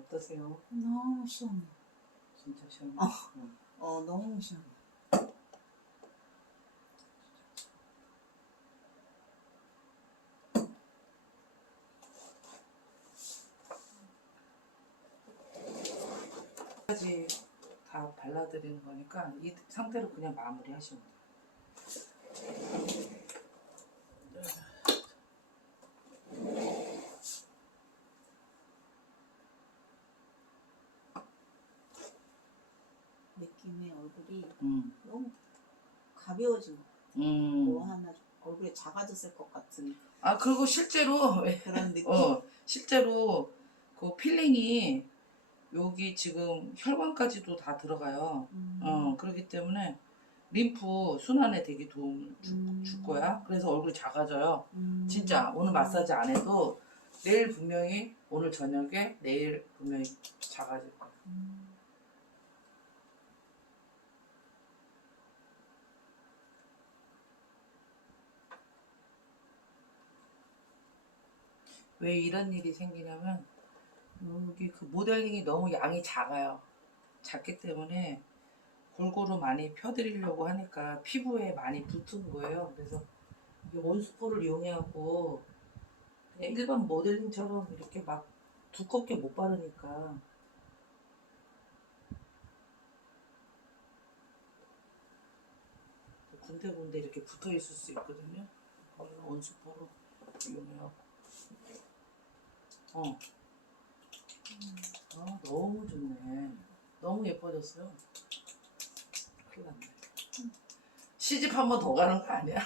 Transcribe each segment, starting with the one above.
어떠세요? 너무 시원해. 진짜 시원해. 어. 응. 어, 너무 시원해. 까지 다 발라드리는 거니까 이 상태로 그냥 마무리 하시면 돼요. 느낌의 얼굴이 음. 너무 같아. 음. 뭐 하나 얼굴에 작아졌을 것 같은 아 그리고 실제로 그런 느낌. 어 실제로 그 필링이 여기 지금 혈관까지도 다 들어가요. 음. 어 그렇기 때문에 림프 순환에 되게 도움을 줄, 음. 줄 거야. 그래서 얼굴이 작아져요. 음. 진짜 오늘 마사지 안 해도 내일 분명히 오늘 저녁에 내일 분명히 작아질 거야. 음. 왜 이런 일이 생기냐면 여기 그 모델링이 너무 양이 작아요. 작기 때문에 골고루 많이 펴드리려고 하니까 피부에 많이 붙은 거예요. 그래서 이 온수포를 이용해갖고 일반 모델링처럼 이렇게 막 두껍게 못 바르니까 군데군데 이렇게 붙어 있을 수 있거든요. 온수포로 이용해요. 어. 아, 너무 좋네. 너무 예뻐졌어요. 큰일 났네. 시집 한 번 더 가는 거 아니야?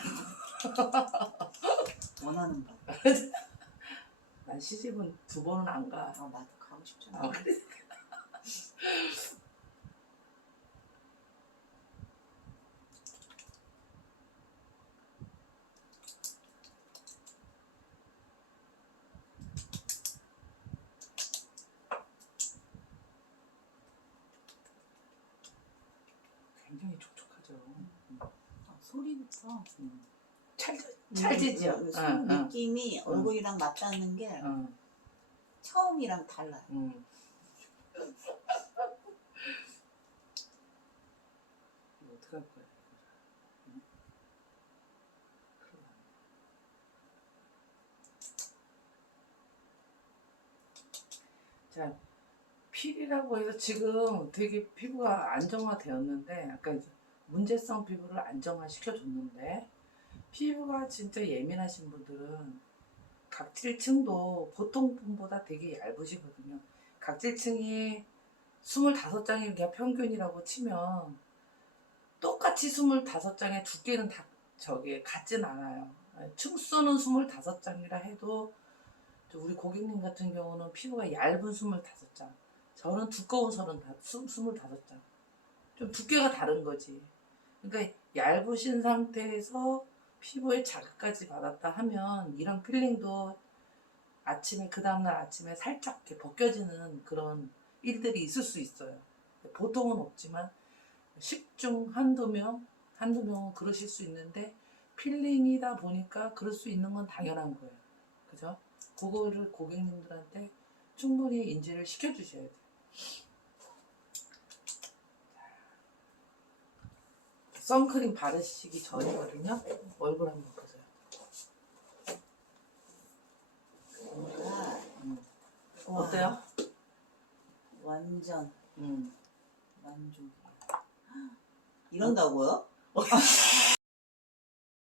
원하는 바. 난 시집은 두 번은 안 가. 아, 나도 가고 싶잖아. 아, 그래? 굉장히 촉촉하죠. 음. 아, 소리부터 음. 찰지, 찰지죠? 음, 그 응, 응, 느낌이 얼굴이랑 맞닿는 게 응, 처음이랑 달라요. 응. 이거 어떡할 거야? 응? 큰일 났네. 자, 필이라고 해서 지금 되게 피부가 안정화되었는데, 약간 문제성 피부를 안정화 시켜줬는데, 피부가 진짜 예민하신 분들은 각질층도 보통 분보다 되게 얇으시거든요. 각질층이 25장이 그냥 평균이라고 치면 똑같이 25장의 두께는 다 저기 같진 않아요. 층수는 25장이라 해도 또 우리 고객님 같은 경우는 피부가 얇은 25장. 저는 두꺼운 25장. 좀 두께가 다른 거지. 그러니까 얇으신 상태에서 피부에 자극까지 받았다 하면 이런 필링도 아침에 그 다음날 아침에 살짝 이렇게 벗겨지는 그런 일들이 있을 수 있어요. 보통은 없지만 10중 한두 명, 한두 명은 그러실 수 있는데 필링이다 보니까 그럴 수 있는 건 당연한 거예요. 그죠? 그거를 고객님들한테 충분히 인지를 시켜주셔야 돼요. 선크림 바르시기 전이거든요. 얼굴 한번 보세요. 음. 와, 어때요? 완전 음. 만족. 이런다고요?